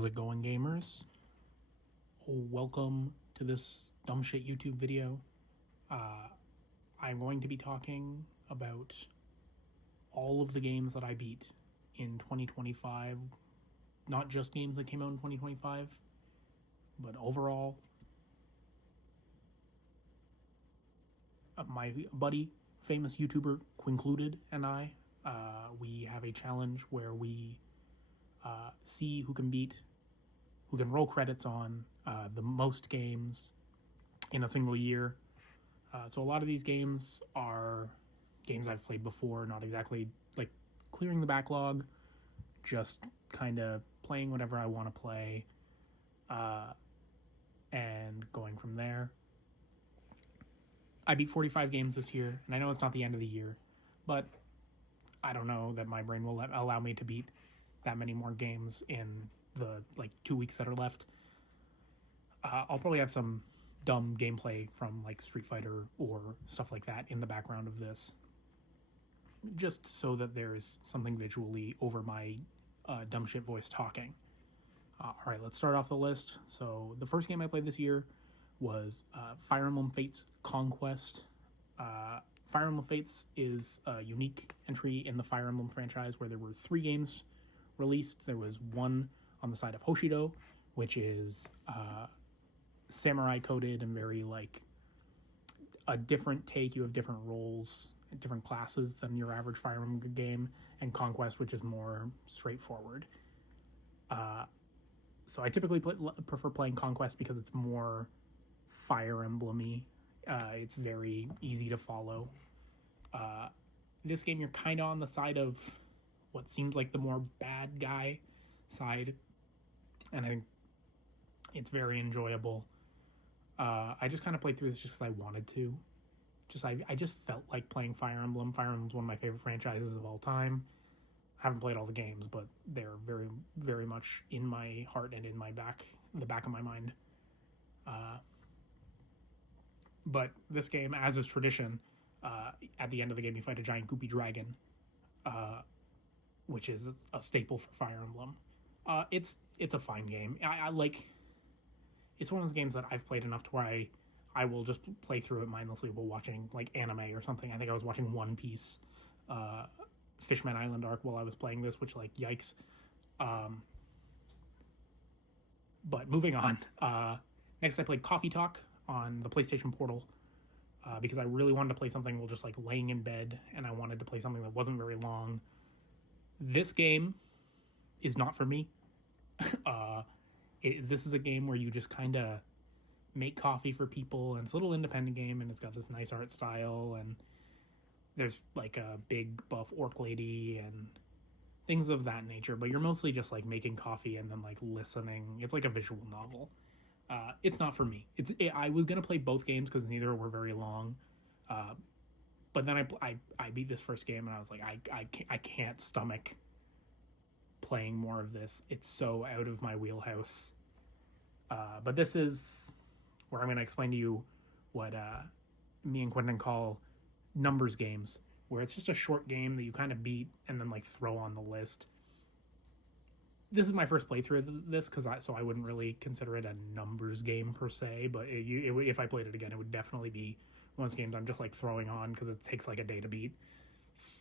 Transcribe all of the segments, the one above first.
How's it going, gamers? Welcome to this dumb shit YouTube video. I'm going to be talking about all of the games that I beat in 2025. Not just games that came out in 2025, but overall. My buddy, famous YouTuber Quincluded, and I, we have a challenge where we see who can roll credits on the most games in a single year. So a lot of these games are games I've played before, not exactly like clearing the backlog, just kind of playing whatever I want to play and going from there. I beat 45 games this year, and I know it's not the end of the year, but I don't know that my brain will allow me to beat that many more games in the 2 weeks that are left. I'll probably have some dumb gameplay from Street Fighter or stuff like that in the background of this, just so that there's something visually over my dumb shit voice talking. All right, let's start off the list. So the first game I played this year was Fire Emblem Fates Conquest. Fire Emblem Fates is a unique entry in the Fire Emblem franchise where there were 3 games released. There was one on the side of Hoshido, which is samurai coded and very a different take. You have different roles, different classes than your average Fire Emblem game, and Conquest, which is more straightforward. So I typically prefer playing Conquest because it's more Fire Emblem-y. It's very easy to follow. This game, you're kind of on the side of what seems like the more bad guy side, and I think it's very enjoyable. I just kind of played through this just because I wanted to. I just felt like playing Fire Emblem. Fire Emblem's one of my favorite franchises of all time. I haven't played all the games, but they're very, very much in my heart and in the back of my mind. But this game, as is tradition, at the end of the game you fight a giant goopy dragon, which is a staple for Fire Emblem. It's a fine game. I like. It's one of those games that I've played enough to where I will just play through it mindlessly while watching anime or something. I think I was watching One Piece, Fishman Island arc while I was playing this, which yikes. But moving on. Next, I played Coffee Talk on the PlayStation Portal because I really wanted to play something while just laying in bed, and I wanted to play something that wasn't very long. This game is not for me. This is a game where you just kind of make coffee for people, and it's a little independent game, and it's got this nice art style, and there's a big buff orc lady and things of that nature, but you're mostly just making coffee and then listening. It's like a visual novel. It's not for me. I was gonna play both games because neither were very long, but then I beat this first game and I was like, I can't stomach playing more of this. It's so out of my wheelhouse. But this is where I'm going to explain to you what me and Quentin call numbers games, where it's just a short game that you kind of beat and then throw on the list. This is my first playthrough of this so I wouldn't really consider it a numbers game per se, but if I played it again, it would definitely be one of those games I'm just throwing on because it takes a day to beat.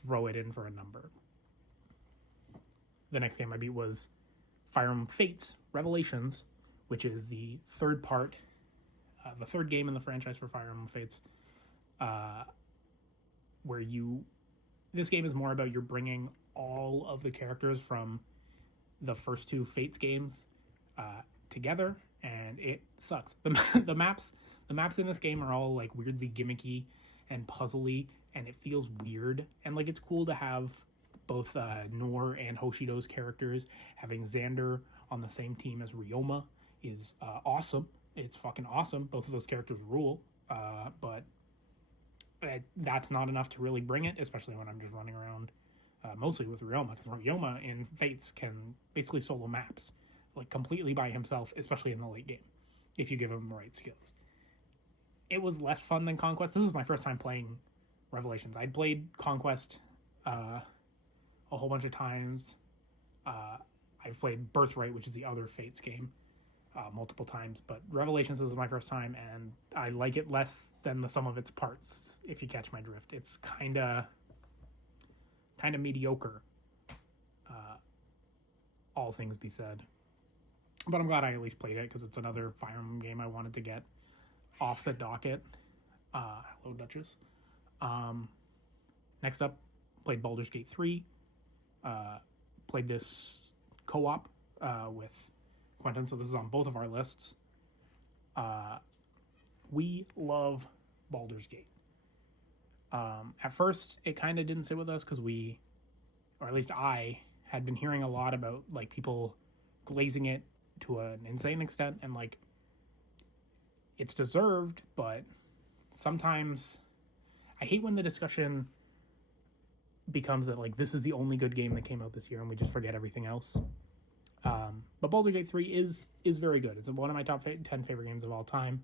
Throw it in for a number. The next game I beat was Fire Emblem Fates Revelations, which is the third part, the third game in the franchise for Fire Emblem Fates, where this game is more about you're bringing all of the characters from the first 2 Fates games together, and it sucks. The maps in this game are all weirdly gimmicky and puzzly, and it feels weird, and it's cool to have both Nohr and Hoshido's characters. Having Xander on the same team as Ryoma is awesome. It's fucking awesome. Both of those characters rule, but that's not enough to really bring it, especially when I'm just running around mostly with Ryoma, because Ryoma in Fates can basically solo maps completely by himself, especially in the late game, if you give him the right skills. It was less fun than Conquest. This was my first time playing Revelations. I'd played Conquest a whole bunch of times, I've played Birthright, which is the other Fates game, multiple times, but Revelations was my first time, and I like it less than the sum of its parts. If you catch my drift, it's kind of mediocre. All things be said, but I'm glad I at least played it because it's another Fire Emblem game I wanted to get off the docket. Hello, Duchess. Next up, played Baldur's Gate 3. Played this co-op with Quentin, so this is on both of our lists. We love Baldur's Gate. At first, it kind of didn't sit with us because we, or at least I, had been hearing a lot about like people glazing it to an insane extent, and like it's deserved, but sometimes I hate when the discussion becomes that like this is the only good game that came out this year and we just forget everything else. But Baldur's Gate 3 is very good. It's one of my top 10 favorite games of all time.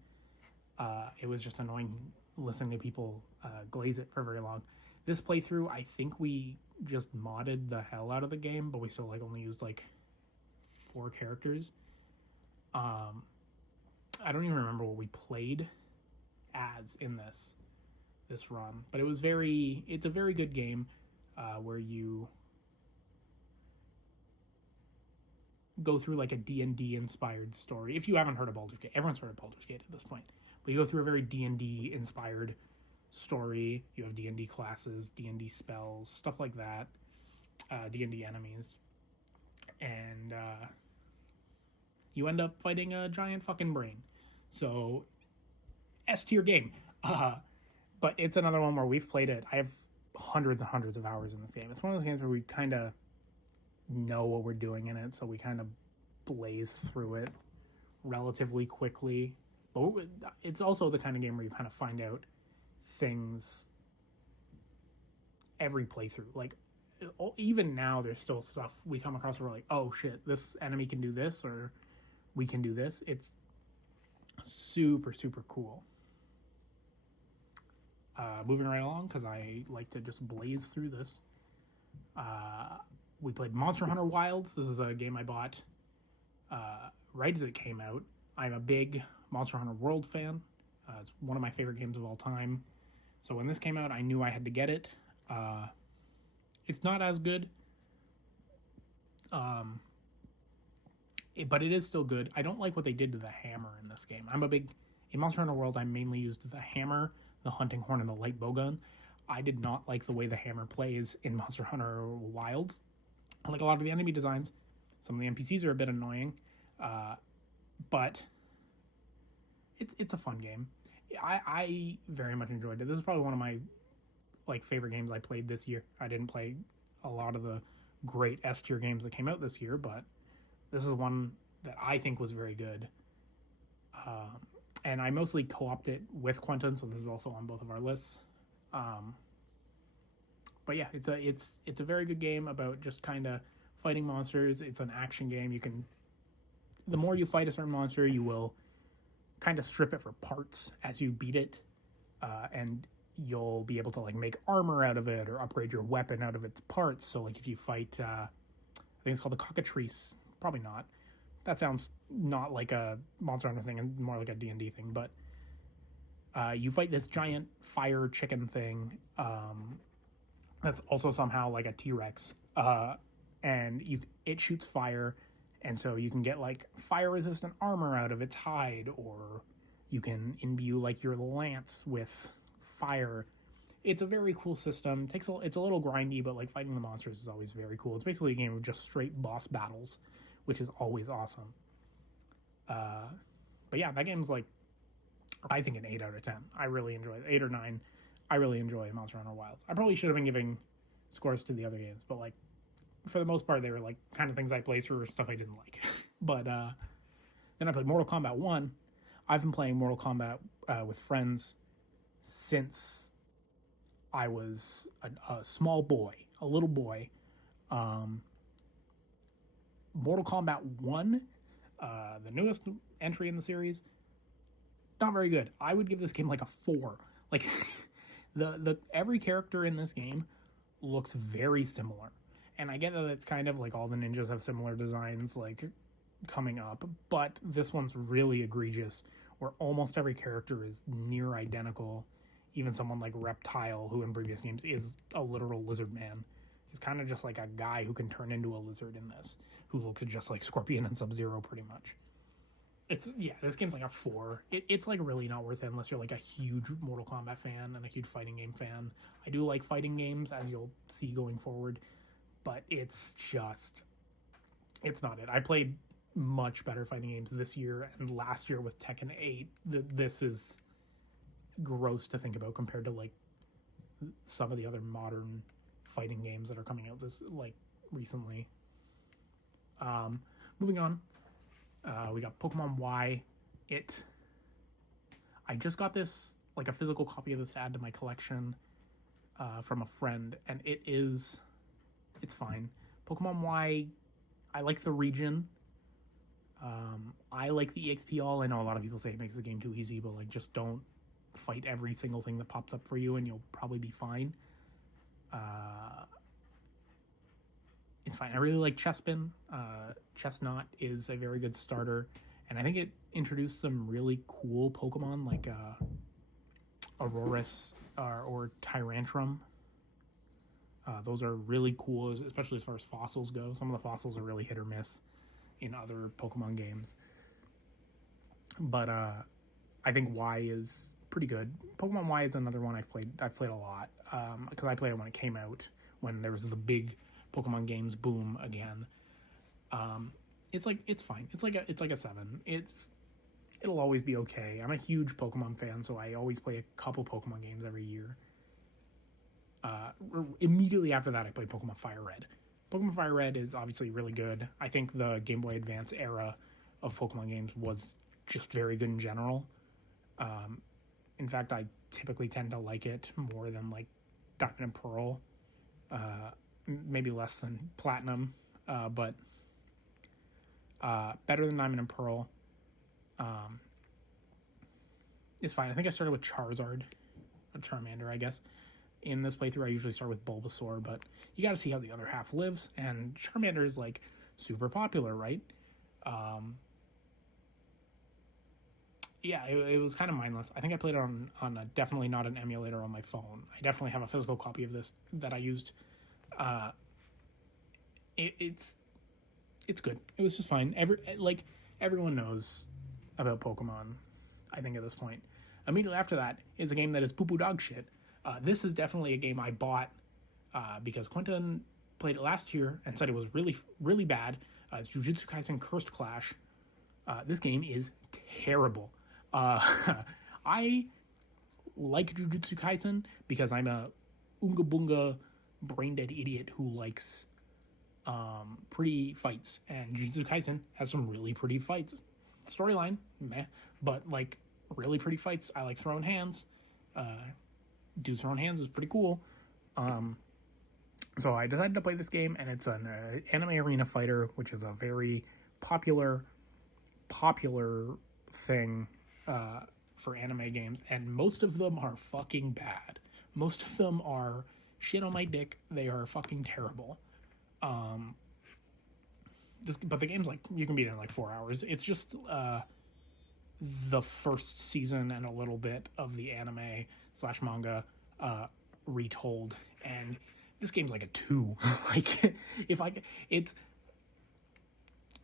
It was just annoying listening to people glaze it for very long. This playthrough, I think we just modded the hell out of the game, but we still like only used like 4 characters. I don't even remember what we played as in this run, but it's a very good game where you go through like a D&D inspired story. If you haven't heard of Baldur's Gate, everyone's heard of Baldur's Gate at this point, but you go through a very D&D inspired story. You have D&D classes, D&D spells, stuff like that, D&D enemies, and you end up fighting a giant fucking brain. So S-tier game. But it's another one where we've played it. I have hundreds and hundreds of hours in this game. It's one of those games where we kind of know what we're doing in it, so we kind of blaze through it relatively quickly. But it's also the kind of game where you kind of find out things every playthrough. Like, even now, there's still stuff we come across where we're like, oh shit, this enemy can do this, or we can do this. It's super, super cool. Moving right along, because I like to just blaze through this. We played Monster Hunter Wilds. This is a game I bought right as it came out. I'm a big Monster Hunter World fan. It's one of my favorite games of all time. So when this came out, I knew I had to get it. It's not as good, but it is still good. I don't like what they did to the hammer in this game. In Monster Hunter World, I mainly used the hammer, the hunting horn, and the light bowgun. I did not like the way the hammer plays in Monster Hunter Wilds. I like a lot of the enemy designs. Some of the NPCs are a bit annoying, but it's a fun game. I very much enjoyed it. This is probably one of my favorite games I played this year. I didn't play a lot of the great S-tier games that came out this year, but this is one that I think was very good. And I mostly co-opted it with Quentin, so this is also on both of our lists. But yeah, it's a very good game about just kind of fighting monsters. It's an action game. The more you fight a certain monster, you will kind of strip it for parts as you beat it, and you'll be able to make armor out of it or upgrade your weapon out of its parts. So if you fight, I think it's called the cockatrice. Probably not. That sounds not like a Monster Hunter thing and more like a D&D thing, but you fight this giant fire chicken thing that's also somehow like a T-Rex, and it shoots fire, and so you can get fire-resistant armor out of its hide, or you can imbue your lance with fire. It's a very cool system. It's a little grindy, but fighting the monsters is always very cool. It's basically a game of just straight boss battles, which is always awesome. But yeah, that game's I think an 8 out of 10. I really enjoy it. 8 or 9. I really enjoy Monster Hunter Wilds. I probably should have been giving scores to the other games, but for the most part, they were kind of things I played through or stuff I didn't like. But then I played Mortal Kombat 1. I've been playing Mortal Kombat with friends since I was a small boy, a little boy. Mortal Kombat 1, the newest entry in the series, not very good. I would give this game a 4. The every character in this game looks very similar. And I get that it's kind of like all the ninjas have similar designs, like, coming up, but this one's really egregious, where almost every character is near identical. Even someone like Reptile, who in previous games is a literal lizard man, is kind of just like a guy who can turn into a lizard in this, who looks just like Scorpion and Sub-Zero pretty much. This game's like a 4. It's like really not worth it unless you're like a huge Mortal Kombat fan and a huge fighting game fan. I do like fighting games, as you'll see going forward, but it's not it. I played much better fighting games this year and last year with Tekken 8. This is gross to think about compared to like some of the other modern fighting games that are coming out this like recently. Moving on, we got Pokemon Y. I just got this, like a physical copy of this to add to my collection from a friend, and it's fine. Pokemon Y, I like the region. I like the EXP all. I know a lot of people say it makes the game too easy, but like just don't fight every single thing that pops up for you and you'll probably be fine. It's fine. I really like Chespin. Chestnut is a very good starter, and I think it introduced some really cool Pokemon like Aurorus or Tyrantrum. Those are really cool, especially as far as fossils go. Some of the fossils are really hit or miss in other Pokemon games. But I think Y is pretty good. Pokemon Y is another one I've played a lot, because I played it when it came out, when there was the big Pokemon games boom again. It's fine. It's like a 7. It'll always be okay. I'm a huge Pokemon fan, so I always play a couple Pokemon games every year. Immediately after that, I played Pokemon Fire Red. Pokemon Fire Red is obviously really good. I think the Game Boy Advance era of Pokemon games was just very good in general. In fact, I typically tend to like it more than like Diamond and Pearl, maybe less than Platinum, but better than Diamond and Pearl. It's fine. I think I started with Charizard, or Charmander, I guess. In this playthrough, I usually start with Bulbasaur, but you got to see how the other half lives, and Charmander is like super popular, right? It was kind of mindless. I think I played it on a, definitely not an emulator on my phone. I definitely have a physical copy of this that I used. It's good. It was just fine. Everyone knows about Pokemon, I think, at this point. Immediately after that is a game that is poo-poo dog shit. This is definitely a game I bought because Quentin played it last year and said it was really, really bad. It's Jujutsu Kaisen Cursed Clash. This game is terrible. I like Jujutsu Kaisen because I'm a Oonga Boonga brain-dead idiot who likes pretty fights. And Jujutsu Kaisen has some really pretty fights. Storyline, meh. But, like, really pretty fights. I like throwing hands. Dudes throwing hands is pretty cool. So I decided to play this game, and it's an anime arena fighter, which is a very popular thing for anime games, and most of them are fucking bad. Most of them are shit on my dick. They are fucking terrible. But the game's like, you can beat it in like 4 hours. It's just the first season and a little bit of the anime/manga retold, and this game's like a 2. Like, it's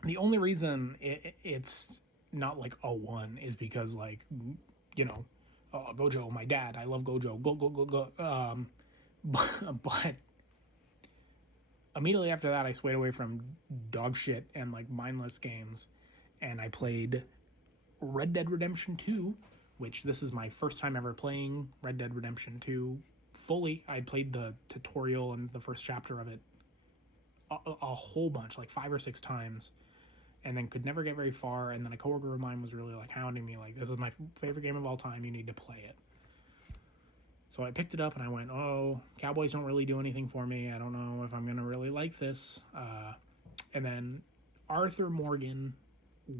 the only reason it's not like a 1 is because, like, you know, Gojo, my dad, I love Gojo, go. But immediately after that, I swayed away from dog shit and like mindless games, and I played Red Dead Redemption 2, which this is my first time ever playing Red Dead Redemption 2 fully. I played the tutorial and the first chapter of it a whole bunch, like 5 or 6 times, and then could never get very far. And then a coworker of mine was really like hounding me, like, this is my favorite game of all time, you need to play it. So I picked it up and I went, oh, cowboys don't really do anything for me. I don't know if I'm going to really like this. And then Arthur Morgan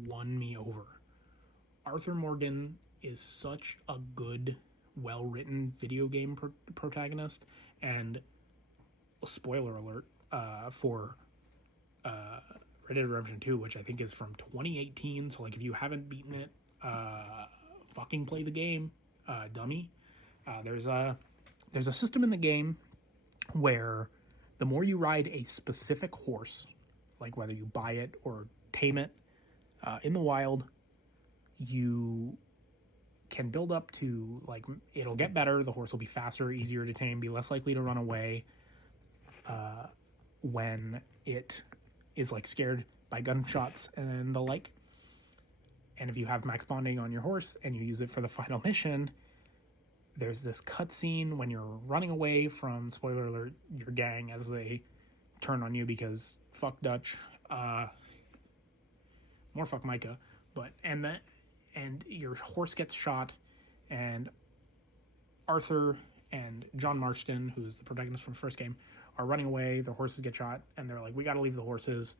won me over. Arthur Morgan is such a good, well-written video game protagonist. And, spoiler alert, for Red Dead Redemption 2, which I think is from 2018. So like, if you haven't beaten it, fucking play the game, dummy. There's a system in the game where the more you ride a specific horse, like whether you buy it or tame it in the wild, you can build up to, like, it'll get better. The horse will be faster, easier to tame, be less likely to run away when it is like scared by gunshots and the like. And if you have max bonding on your horse and you use it for the final mission, there's this cutscene when you're running away from, spoiler alert, your gang as they turn on you because fuck Dutch, more fuck Micah, and your horse gets shot, and Arthur and John Marston, who's the protagonist from the first game, are running away. The horses get shot, and they're like, we got to leave the horses.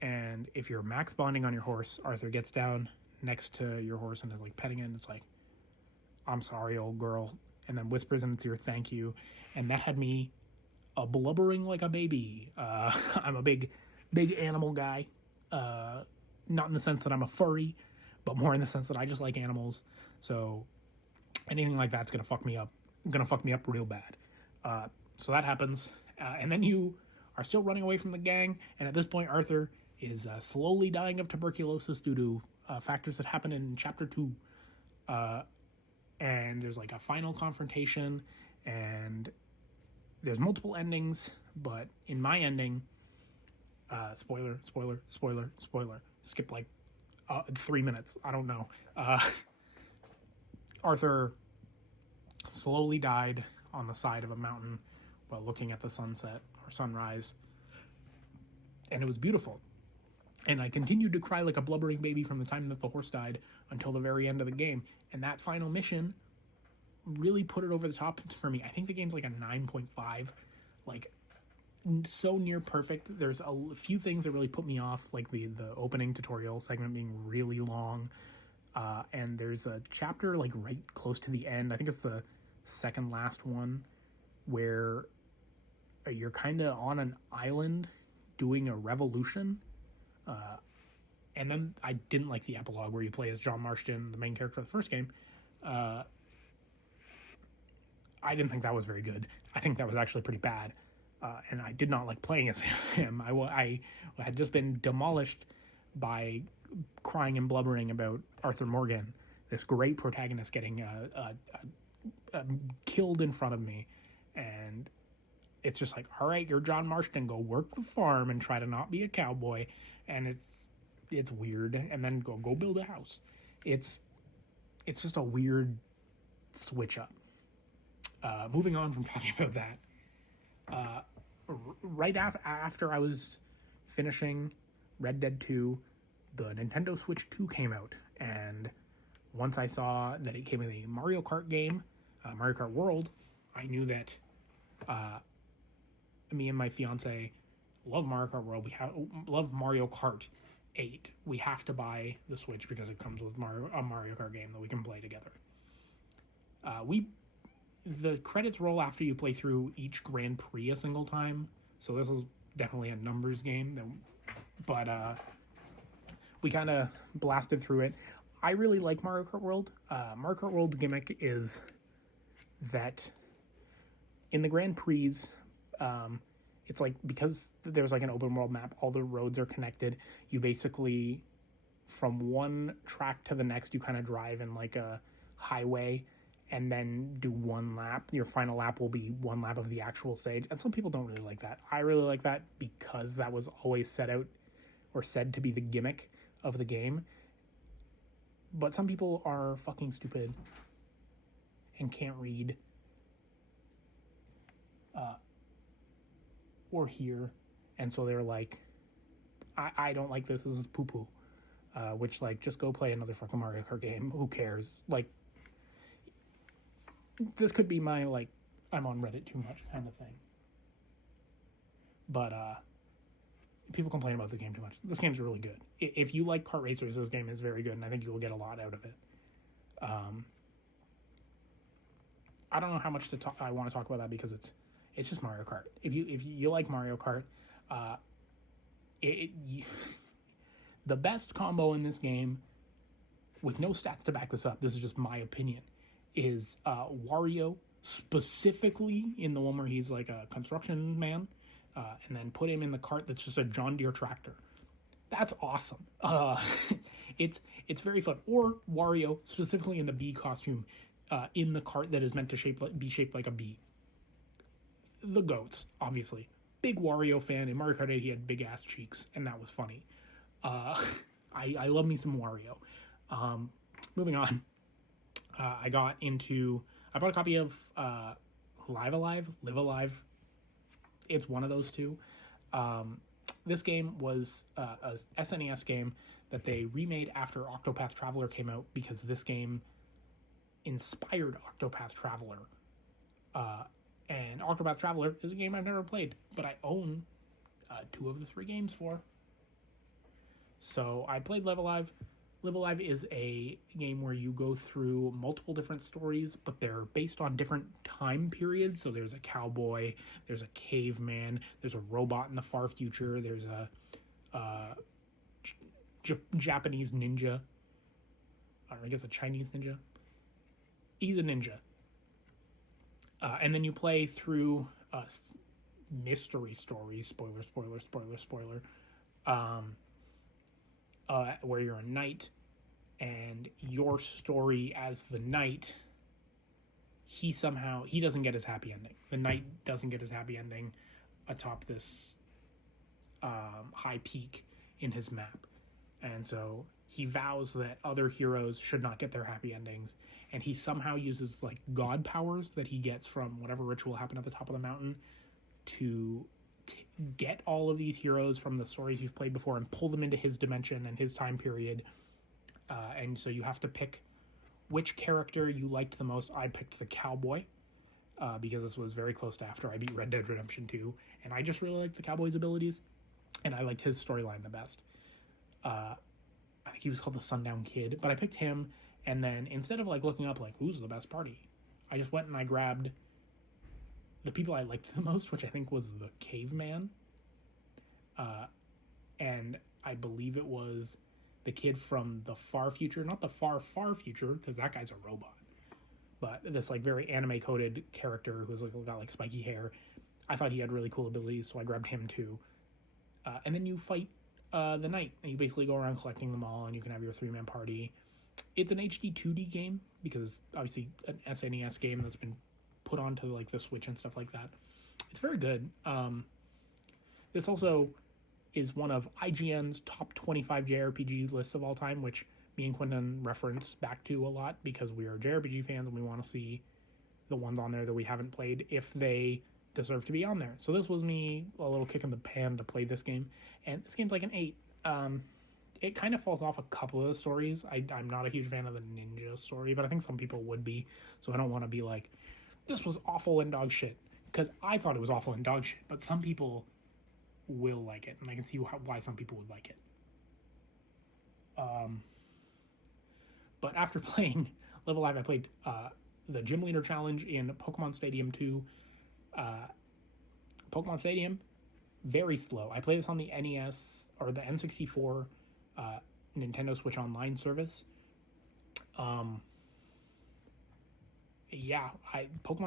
And if you're max bonding on your horse, Arthur gets down next to your horse and is like petting it, and it's like, I'm sorry, old girl, and then whispers in its ear, thank you. And that had me blubbering like a baby. I'm a big animal guy. Not in the sense that I'm a furry, but more in the sense that I just like animals. So anything like that's gonna fuck me up. Gonna fuck me up real bad. So that happens, and then you are still running away from the gang. And at this point, Arthur is slowly dying of tuberculosis due to factors that happen in Chapter 2. And there's like a final confrontation, and there's multiple endings. But in my ending, spoiler, skip like 3 minutes. I don't know. Arthur slowly died on the side of a mountain while looking at the sunset or sunrise. And it was beautiful. And I continued to cry like a blubbering baby from the time that the horse died until the very end of the game. And that final mission really put it over the top for me. I think the game's like a 9.5. Like, so near perfect. There's a few things that really put me off, like the opening tutorial segment being really long. And there's a chapter like right close to the end, I think it's the second last one, where you're kind of on an island doing a revolution. And then I didn't like the epilogue where you play as John Marston, the main character of the first game. I didn't think that was very good. I think that was actually pretty bad. And I did not like playing as him. I had just been demolished by crying and blubbering about Arthur Morgan, this great protagonist, getting killed in front of me. And it's just like, all right, you're John Marston, go work the farm and try to not be a cowboy. And it's weird. And then go build a house. It's just a weird switch up. Moving on from talking about that, right after I was finishing Red Dead 2, the Nintendo Switch 2 came out, and once I saw that it came with a Mario Kart game, Mario Kart World, I knew that me and my fiance love Mario Kart World. Love Mario Kart 8. We have to buy the Switch because it comes with a Mario Kart game that we can play together. The credits roll after you play through each Grand Prix a single time, so this is definitely a numbers game. But we kind of blasted through it. I really like Mario Kart World. Mario Kart World's gimmick is that in the Grand Prix, it's like, because there's like an open world map, all the roads are connected. You basically, from one track to the next, you kind of drive in like a highway and then do one lap. Your final lap will be one lap of the actual stage. And some people don't really like that. I really like that because that was always set out or said to be the gimmick of the game. But some people are fucking stupid and can't read or hear. And so they're like, I don't like this. This is poo-poo. Which, like, just go play another fucking Mario Kart game. Who cares? Like, this could be my, like, I'm on Reddit too much kind of thing. But people complain about this game too much. This game's really good. If you like kart racers, this game is very good, and I think you will get a lot out of it. I don't know how much I want to talk about that because it's It's just Mario Kart. If you like Mario Kart, the best combo in this game, with no stats to back this up, this is just my opinion, is Wario, specifically in the one where he's like a construction man, and then put him in the cart that's just a John Deere tractor. That's awesome. It's very fun. Or Wario, specifically in the bee costume, in the cart that is meant to be shaped like a bee. The goats, obviously. Big Wario fan. In Mario Kart 8, he had big ass cheeks, and that was funny. I love me some Wario. Moving on. I bought a copy of Live Alive. It's one of those two. This game was a SNES game that they remade after Octopath Traveler came out, because this game inspired Octopath Traveler. And Octopath Traveler is a game I've never played, but I own 2 of the 3 games for. So I played Live Alive. Live Alive is a game where you go through multiple different stories, but they're based on different time periods. So there's a cowboy, there's a caveman, there's a robot in the far future, there's a Japanese ninja, or I guess a Chinese ninja. He's a ninja. And then you play through mystery stories, spoiler, where you're a knight, and your story as the knight, he doesn't get his happy ending. The knight doesn't get his happy ending atop this high peak in his map. And so he vows that other heroes should not get their happy endings, and he somehow uses like god powers that he gets from whatever ritual happened at the top of the mountain to get all of these heroes from the stories you've played before and pull them into his dimension and his time period. And so you have to pick which character you liked the most. I picked the cowboy because this was very close to after I beat Red Dead Redemption 2, and I just really liked the cowboy's abilities, and I liked his storyline the best. I think he was called the Sundown Kid, but I picked him, and then instead of like looking up like who's the best party, I just went and I grabbed the people I liked the most, which I think was the caveman, and I believe it was the kid from the far future, not the far future, because that guy's a robot, but this like very anime coded character who's like got like spiky hair. I thought he had really cool abilities, so I grabbed him too. And then you fight the knight, and you basically go around collecting them all, and you can have your 3-man party. It's an HD 2D game because obviously an SNES game that's been put onto like the Switch and stuff like that. It's very good. This also is one of IGN's top 25 JRPG lists of all time, which me and Quentin reference back to a lot because we are JRPG fans and we want to see the ones on there that we haven't played if they deserve to be on there. So this was me a little kick in the pan to play this game, and this game's like an 8. It kind of falls off a couple of the stories. I'm not a huge fan of the ninja story, but I think some people would be, so I don't want to be like, this was awful and dog shit, because I thought it was awful and dog shit, but some people will like it, and I can see why some people would like it. But after playing Live Alive, I played the Gym Leader Challenge in Pokemon Stadium 2. Pokemon Stadium, very slow. I played this on the NES or the N64 Nintendo Switch Online service. Pokemon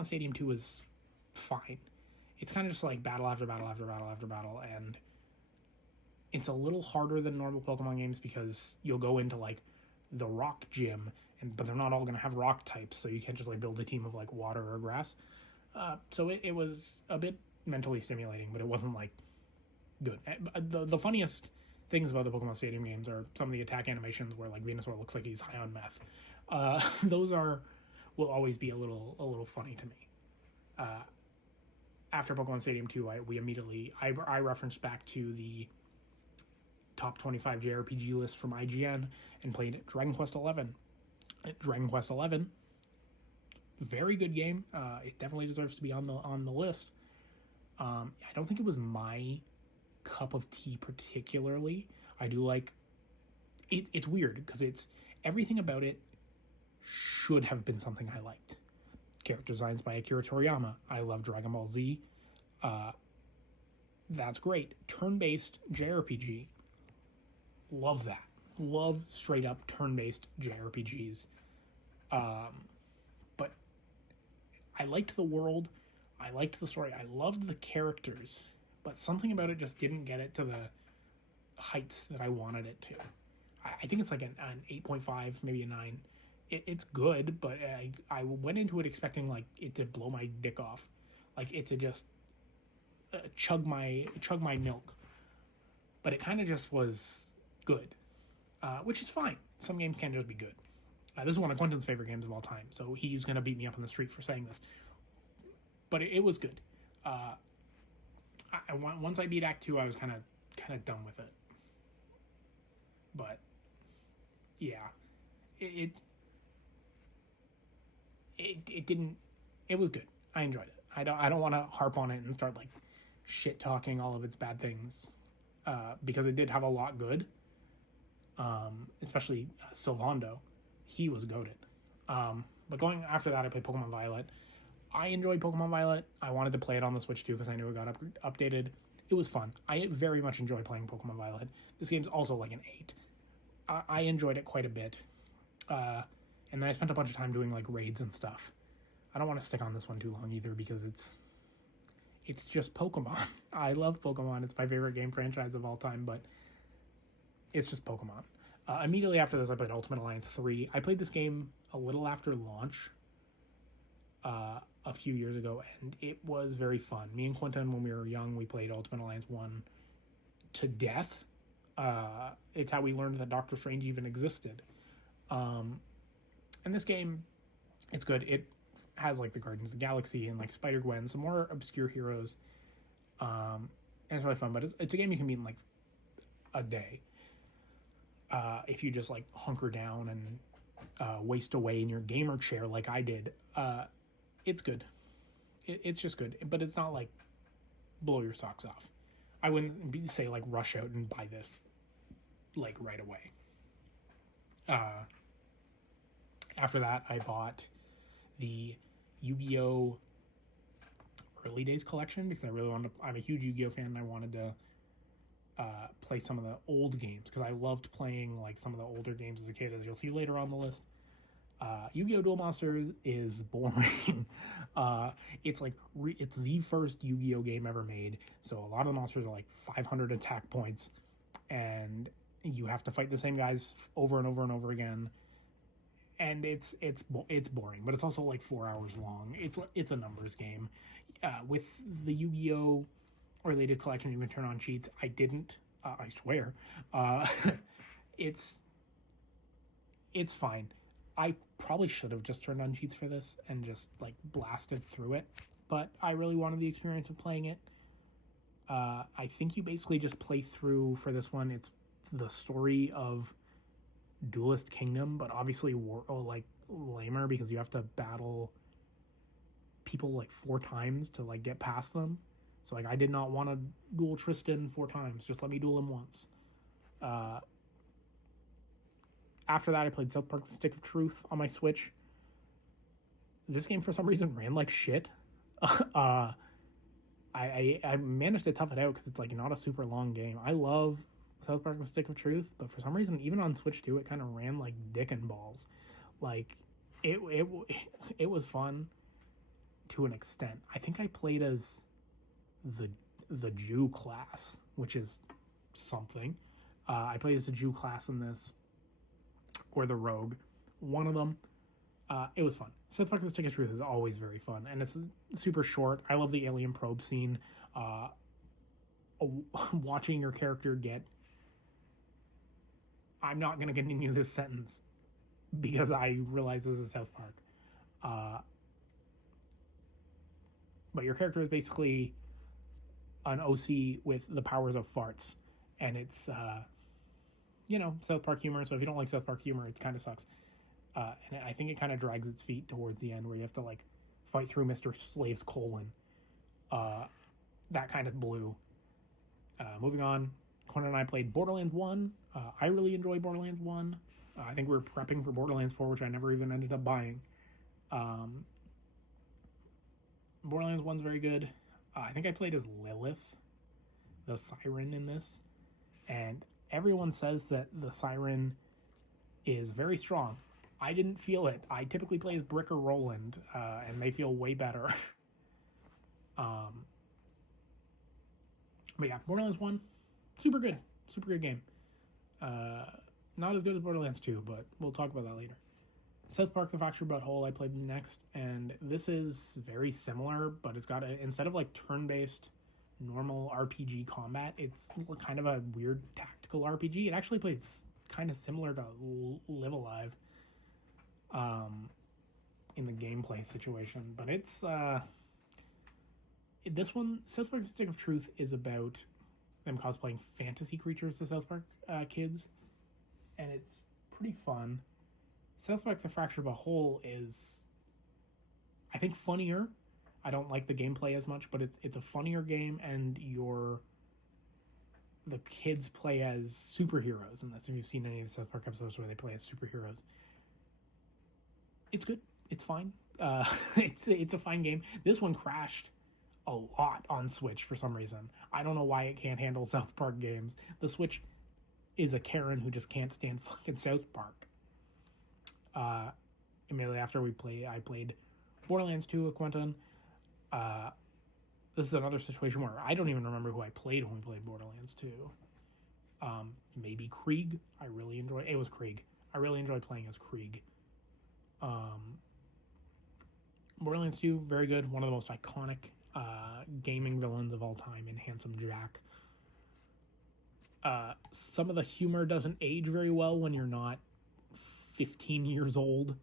Stadium 2 is fine. It's kind of just like battle after battle after battle after battle, and it's a little harder than normal Pokemon games because you'll go into like the rock gym, but they're not all going to have rock types, so you can't just like build a team of like water or grass. So it was a bit mentally stimulating, but it wasn't like good. The funniest things about the Pokemon Stadium games are some of the attack animations where like Venusaur looks like he's high on meth. Those will always be a little funny to me. After Pokemon Stadium 2, I referenced back to the top 25 JRPG list from IGN and played Dragon Quest XI. Dragon Quest XI, very good game. It definitely deserves to be on the list. I don't think it was my cup of tea particularly. I do like it. It's weird because it's everything about it should have been something I liked. Character designs by Akira Toriyama. I love Dragon Ball Z. That's great. Turn-based JRPG, love that. Love straight up turn-based JRPGs. But I liked the world. I liked the story. I loved the characters. But something about it just didn't get it to the heights that I wanted it to. I think it's like an 8.5, maybe a 9. It's good, but I went into it expecting like it to blow my dick off. Like it to just chug my milk. But it kind of just was good. Which is fine. Some games can't just be good. This is one of Quentin's favorite games of all time, so he's going to beat me up on the street for saying this. But it was good. Once I beat Act 2, I was kind of done with it. But yeah, it didn't. It was good. I enjoyed it. I don't want to harp on it and start like shit talking all of its bad things, because it did have a lot good. Especially Sylvando, he was goated. But going after that, I played Pokemon Violet. I enjoyed Pokemon Violet. I wanted to play it on the Switch too because I knew it got updated. It was fun. I very much enjoy playing Pokemon Violet. This game's also like an 8. I enjoyed it quite a bit. And then I spent a bunch of time doing like raids and stuff. I don't want to stick on this one too long either because it's just Pokemon. I love Pokemon. It's my favorite game franchise of all time, but it's just Pokemon. Immediately after this, I played Ultimate Alliance 3. I played this game a little after launch a few years ago, and it was very fun. Me and Quentin, when we were young, we played Ultimate Alliance 1 to death. It's how we learned that Doctor Strange even existed. And this game, it's good. It has like the Guardians of the Galaxy and like Spider-Gwen, some more obscure heroes. And it's really fun, but it's a game you can beat in like a day. If you just like hunker down and waste away in your gamer chair like I did. It's good. It's just good, but it's not like blow your socks off. I wouldn't say like rush out and buy this like right away. After that, I bought the Yu-Gi-Oh! Early Days collection because I really wanted to. I'm a huge Yu-Gi-Oh! Fan and I wanted to play some of the old games because I loved playing like some of the older games as a kid, as you'll see later on the list. Yu-Gi-Oh! Duel Monsters is boring. It's like it's the first Yu-Gi-Oh! Game ever made, so a lot of the monsters are like 500 attack points, and you have to fight the same guys over and over and over again. And it's boring, but it's also like 4 hours long. It's a numbers game. With the Yu-Gi-Oh! Related collection, you can turn on cheats. I didn't. I swear. It's fine. I probably should have just turned on cheats for this and just like blasted through it, but I really wanted the experience of playing it. I think you basically just play through for this one. It's the story of Duelist Kingdom, but obviously like lamer because you have to battle people like 4 times to like get past them. So like I did not want to duel Tristan 4 times. Just let me duel him once. After that, I played South Park: The Stick of Truth on my Switch. This game, for some reason, ran like shit. I managed to tough it out because it's like not a super long game. I love South Park: The Stick of Truth, but for some reason, even on Switch 2, it kind of ran like dick and balls. Like it was fun to an extent. I think I played as the Jew class, which is something. I played as the Jew class in this, or the Rogue, one of them. It was fun. South Park: The Stick of Truth is always very fun, and it's super short. I love the alien probe scene. Watching your character get... I'm not going to continue this sentence because I realize this is South Park. But your character is basically an OC with the powers of farts, and it's South Park humor. So if you don't like South Park humor, it kind of sucks. And I think it kind of drags its feet towards the end where you have to like fight through Mr. Slave's colon. That kind of blew. Moving on, Quentin and I played Borderlands 1. I really enjoyed Borderlands 1. I think we were prepping for Borderlands 4, which I never even ended up buying. Borderlands 1's very good. I think I played as Lilith, the Siren in this, and everyone says that the Siren is very strong. I didn't feel it. I typically play as Brick or Roland, and they feel way better. But yeah, Borderlands 1, super good. Super good game. Not as good as Borderlands 2, but we'll talk about that later. South Park: The Fractured But Whole I played next, and this is very similar, but it's got instead of like turn-based normal RPG combat, it's kind of a weird tactical RPG. It actually plays kind of similar to Live Alive in the gameplay situation, but it's this one, South Park: Stick of Truth, is about them cosplaying fantasy creatures to South Park kids, and it's pretty fun. South Park: The Fractured But Whole is, I think, funnier. I don't like the gameplay as much, but it's a funnier game, and the kids play as superheroes in this. If you've seen any of the South Park episodes where they play as superheroes, it's good. It's fine. It's a fine game. This one crashed a lot on Switch for some reason. I don't know why it can't handle South Park games. The Switch is a Karen who just can't stand fucking South Park. Immediately after I played Borderlands 2 with Quentin. This is another situation where I don't even remember who I played when we played Borderlands 2. Maybe Krieg. It was Krieg. I really enjoyed playing as Krieg. Borderlands 2, very good. One of the most iconic gaming villains of all time in Handsome Jack. Some of the humor doesn't age very well when you're not 15 years old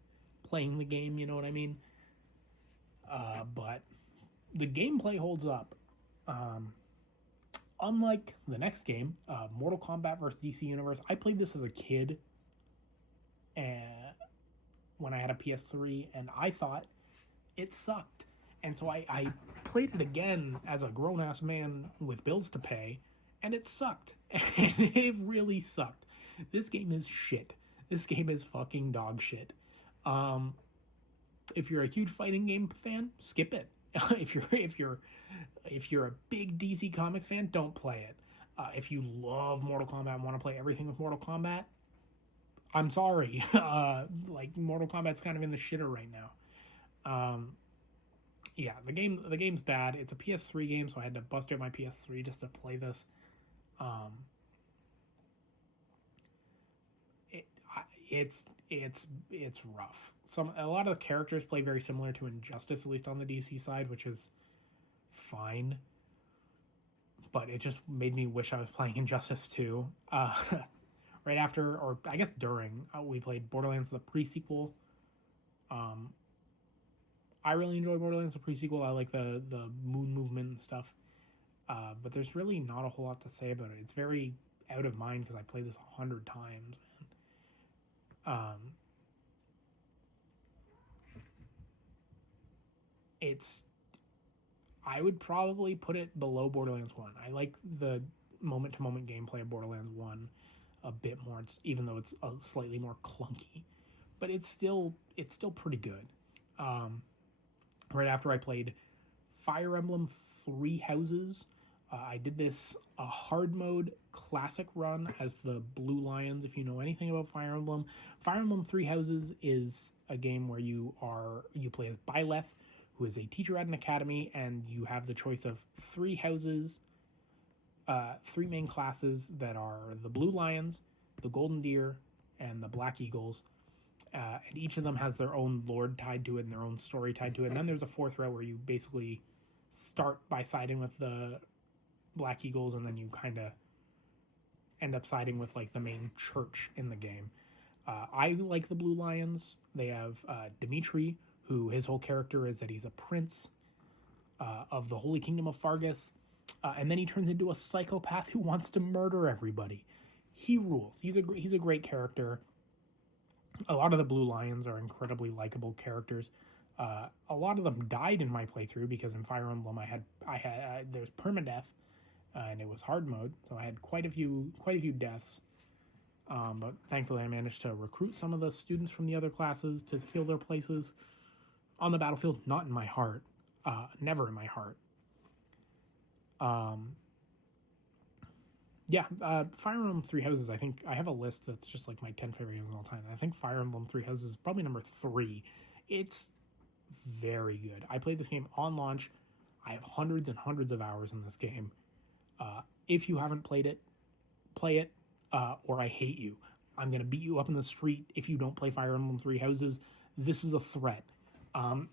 playing the game, you know what I mean? But the gameplay holds up. Unlike the next game, Mortal Kombat vs. DC Universe, I played this as a kid when I had a PS3, and I thought it sucked. And so I played it again as a grown-ass man with bills to pay, and it sucked. And it really sucked. This game is shit. This game is fucking dog shit. If you're a huge fighting game fan, skip it. if you're a big DC Comics fan, don't play it. If you love Mortal Kombat and want to play everything with Mortal Kombat, I'm sorry. Mortal Kombat's kind of in the shitter right now. Yeah, the game's bad. It's a PS3 game, so I had to bust out my PS3 just to play this. It's rough. A lot of the characters play very similar to Injustice, at least on the DC side, which is fine. But it just made me wish I was playing Injustice 2. Right after, or I guess during, we played Borderlands the pre-sequel. I really enjoy Borderlands the pre-sequel. I like the moon movement and stuff. But there's really not a whole lot to say about it. It's very out of mind because I played this 100 times. I would probably put it below Borderlands 1. I like the moment-to-moment gameplay of Borderlands 1 a bit more, even though it's slightly more clunky. But it's still pretty good. Right after I played Fire Emblem Three Houses, I did this hard mode classic run as the Blue Lions. If you know anything about Fire Emblem Three Houses is a game where you play as Byleth, who is a teacher at an academy, and you have the choice of three houses, three main classes that are the Blue Lions, the Golden Deer, and the Black Eagles. And each of them has their own lord tied to it and their own story tied to it. And then there's a fourth route where you basically start by siding with the Black Eagles, and then you kind of end up siding with like the main church in the game. I like the Blue Lions. They have Dimitri, who his whole character is that he's a prince of the Holy Kingdom of Fargus, and then he turns into a psychopath who wants to murder everybody. He rules. He's a great character. A lot of the Blue Lions are incredibly likable characters. A lot of them died in my playthrough because in Fire Emblem I had there's permadeath, and it was hard mode, so I had quite a few deaths. But thankfully I managed to recruit some of the students from the other classes to fill their places on the battlefield. Not in my heart, never in my heart. Um, Fire Emblem Three Houses. I think I have a list that's just like my 10 favorite games of all time. And I think Fire Emblem Three Houses is probably number 3. It's very good. I played this game on launch. I have hundreds and hundreds of hours in this game. If you haven't played it, play it, or I hate you. I'm gonna beat you up in the street if you don't play Fire Emblem Three Houses. This is a threat. Um,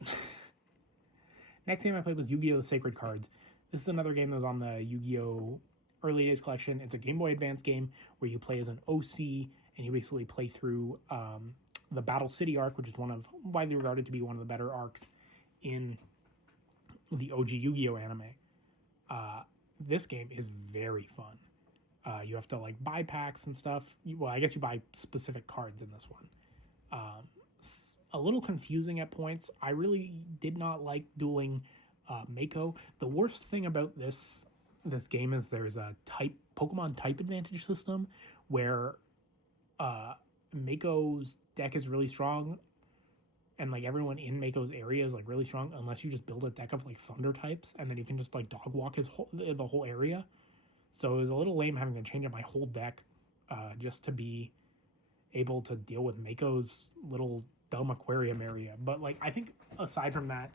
Next game I played was Yu-Gi-Oh! The Sacred Cards. This is another game that was on the Yu-Gi-Oh! Early Days collection. It's a Game Boy Advance game where you play as an OC and you basically play through the Battle City arc, which is widely regarded to be one of the better arcs in the OG Yu-Gi-Oh! Anime. This game is very fun. You have to like buy packs and stuff. I guess you buy specific cards in this one. A little confusing at points. I really did not like dueling Mako. The worst thing about this game is there's a Pokemon type advantage system where Mako's deck is really strong and like everyone in Mako's area is like really strong unless you just build a deck of like thunder types and then you can just like dog walk the whole area. So it was a little lame having to change up my whole deck just to be able to deal with Mako's little dumb aquarium area. But like I think aside from that,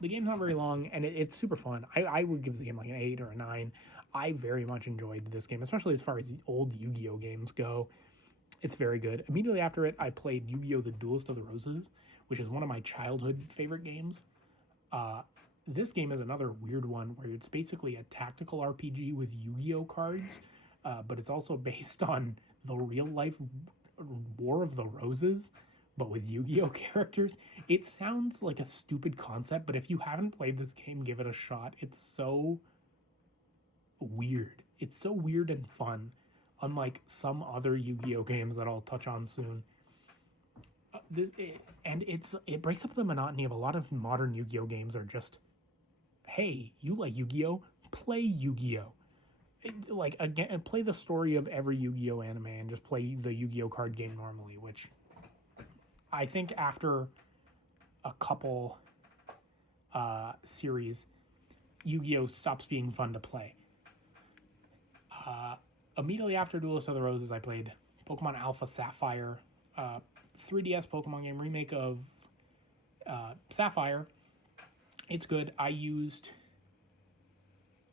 the game's not very long and it's super fun. I would give the game like an 8 or a 9. I very much enjoyed this game, especially as far as the old Yu-Gi-Oh games go. It's very good. Immediately after it, I played Yu-Gi-Oh! The Duelist of the Roses, which is one of my childhood favorite games. This game is another weird one where it's basically a tactical RPG with Yu-Gi-Oh cards, but it's also based on the real life War of the Roses, but with Yu-Gi-Oh characters. It sounds like a stupid concept, but if you haven't played this game, give it a shot. It's so weird. It's so weird and fun, unlike some other Yu-Gi-Oh games that I'll touch on soon. It breaks up the monotony of a lot of modern Yu-Gi-Oh games are just, hey, you like Yu-Gi-Oh? Play Yu-Gi-Oh. Like again, play the story of every Yu-Gi-Oh anime and just play the Yu-Gi-Oh card game normally, which I think after a couple series, Yu-Gi-Oh stops being fun to play. Immediately after Duelist of the Roses, I played Pokemon Alpha Sapphire, 3DS Pokemon game remake of Sapphire. It's good. I used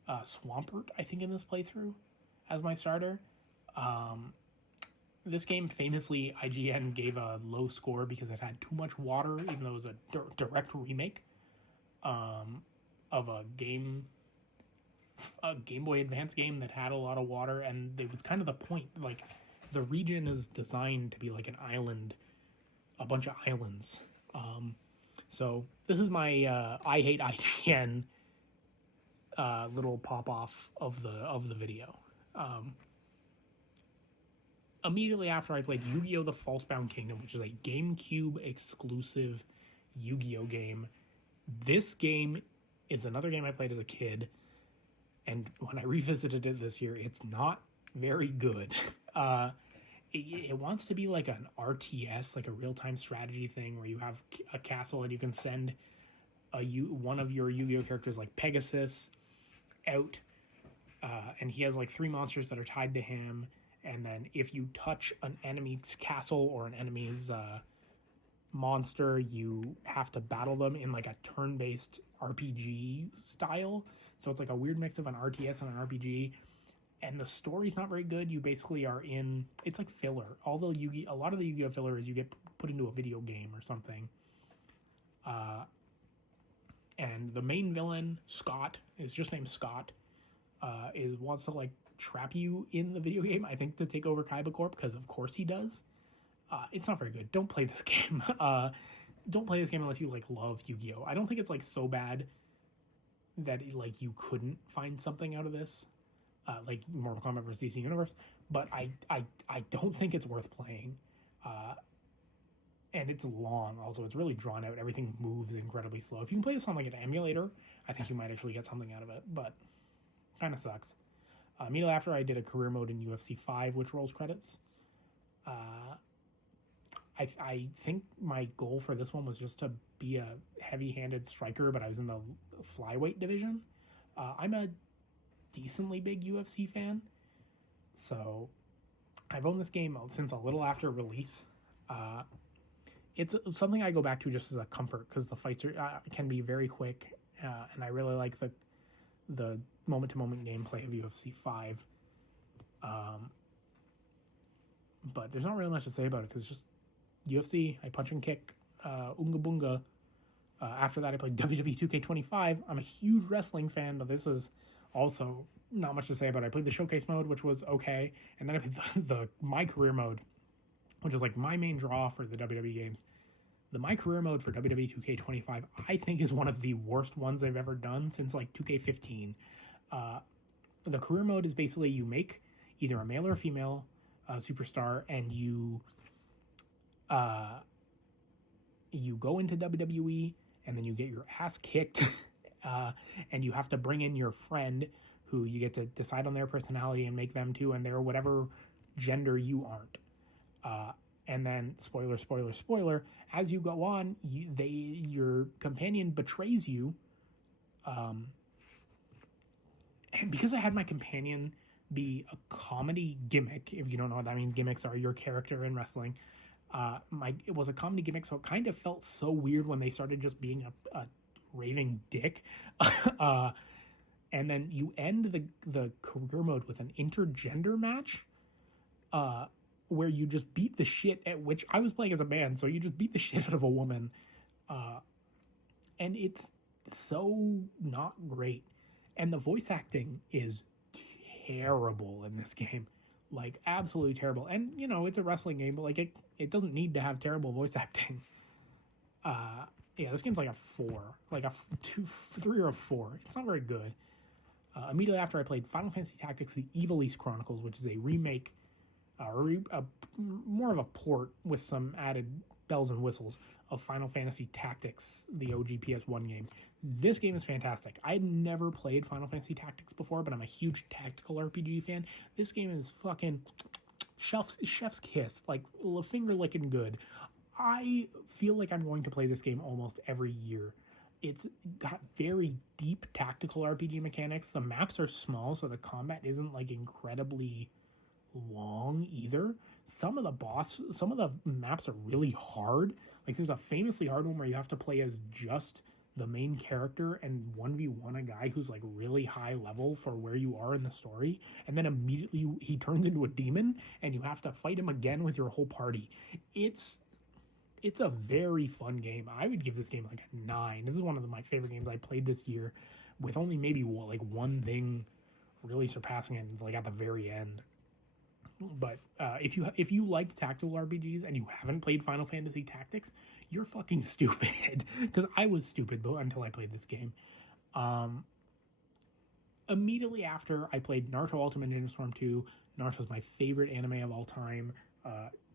Swampert, I think, in this playthrough as my starter. This game, famously, IGN gave a low score because it had too much water, even though it was a direct remake of a Game Boy Advance game that had a lot of water, and it was kind of the point. Like, the region is designed to be like an island, a bunch of islands. So this is my I hate IGN little pop off of the video. Immediately after, I played Yu-Gi-Oh! The Falsebound Kingdom, which is a GameCube exclusive Yu-Gi-Oh! Game. This game is another game I played as a kid, and when I revisited it this year, it's not very good. It wants to be like an RTS, like a real-time strategy thing where you have a castle and you can send one of your Yu-Gi-Oh! Characters like Pegasus out, and he has like 3 monsters that are tied to him, and then if you touch an enemy's castle or an enemy's monster, you have to battle them in like a turn-based RPG style. So it's like a weird mix of an RTS and an RPG, and the story's not very good. You basically are in, it's like filler. Although a lot of the Yu-Gi-Oh filler is you get put into a video game or something. And the main villain, Scott, is just named Scott, wants to like trap you in the video game, I think, to take over Kaiba Corp, because of course he does. It's not very good. Don't play this game. Don't play this game unless you like love Yu-Gi-Oh. I don't think it's like so bad that like you couldn't find something out of this, like Mortal Kombat vs. DC Universe, but I don't think it's worth playing. And it's long. Also, it's really drawn out. Everything moves incredibly slow. If you can play this on like an emulator, I think you might actually get something out of it, but kind of sucks. Immediately after, I did a career mode in UFC 5, which rolls credits. I think my goal for this one was just to be a heavy-handed striker, but I was in the flyweight division. I'm a decently big UFC fan. So I've owned this game since a little after release. It's something I go back to just as a comfort because the fights can be very quick, and I really like the moment to moment gameplay of UFC 5. But there's not really much to say about it because it's just UFC. I punch and kick, unga bunga. After that, I played WWE 2K25. I'm a huge wrestling fan, but this is also not much to say about it. I played the showcase mode, which was okay, and then I played the My Career mode, which is like my main draw for the WWE games. The My Career mode for WWE 2K25, I think, is one of the worst ones they've ever done since like 2K15. The career mode is basically you make either a male or a female superstar, and you go into WWE, and then you get your ass kicked, and you have to bring in your friend, who you get to decide on their personality and make them too, and they're whatever gender you aren't. And then, spoiler, as you go on, your companion betrays you. And because I had my companion be a comedy gimmick, if you don't know what that means, gimmicks are your character in wrestling. It was a comedy gimmick, so it kind of felt so weird when they started just being a raving dick. And then you end the career mode with an intergender match, where you just beat the shit at, which I was playing as a man, so you just beat the shit out of a woman. And it's so not great. And the voice acting is terrible in this game. Like, absolutely terrible. And, you know, it's a wrestling game, but, like, it doesn't need to have terrible voice acting. Yeah, this game's like a 4. Like a 3 or a 4. It's not very good. Immediately after, I played Final Fantasy Tactics: The Ivalice Chronicles, which is a remake, more of a port with some added bells and whistles of Final Fantasy Tactics, the OG PS1 game. This game is fantastic. I'd never played Final Fantasy Tactics before, but I'm a huge tactical RPG fan. This game is fucking chef's kiss, like finger licking good. I feel like I'm going to play this game almost every year. It's got very deep tactical RPG mechanics. The maps are small, so the combat isn't like incredibly long either. Some of the maps are really hard. Like, there's a famously hard one where you have to play as just the main character and 1v1 a guy who's like really high level for where you are in the story, and then immediately he turns into a demon and you have to fight him again with your whole party. It's a very fun game. I would give this game like a 9. This is one of my favorite games I played this year, with only maybe like one thing really surpassing it. It's like at the very end. But if you like tactical RPGs and you haven't played Final Fantasy Tactics, you're fucking stupid. Because I was stupid until I played this game. Immediately after, I played Naruto Ultimate Ninja Storm 2. Naruto's my favorite anime of all time.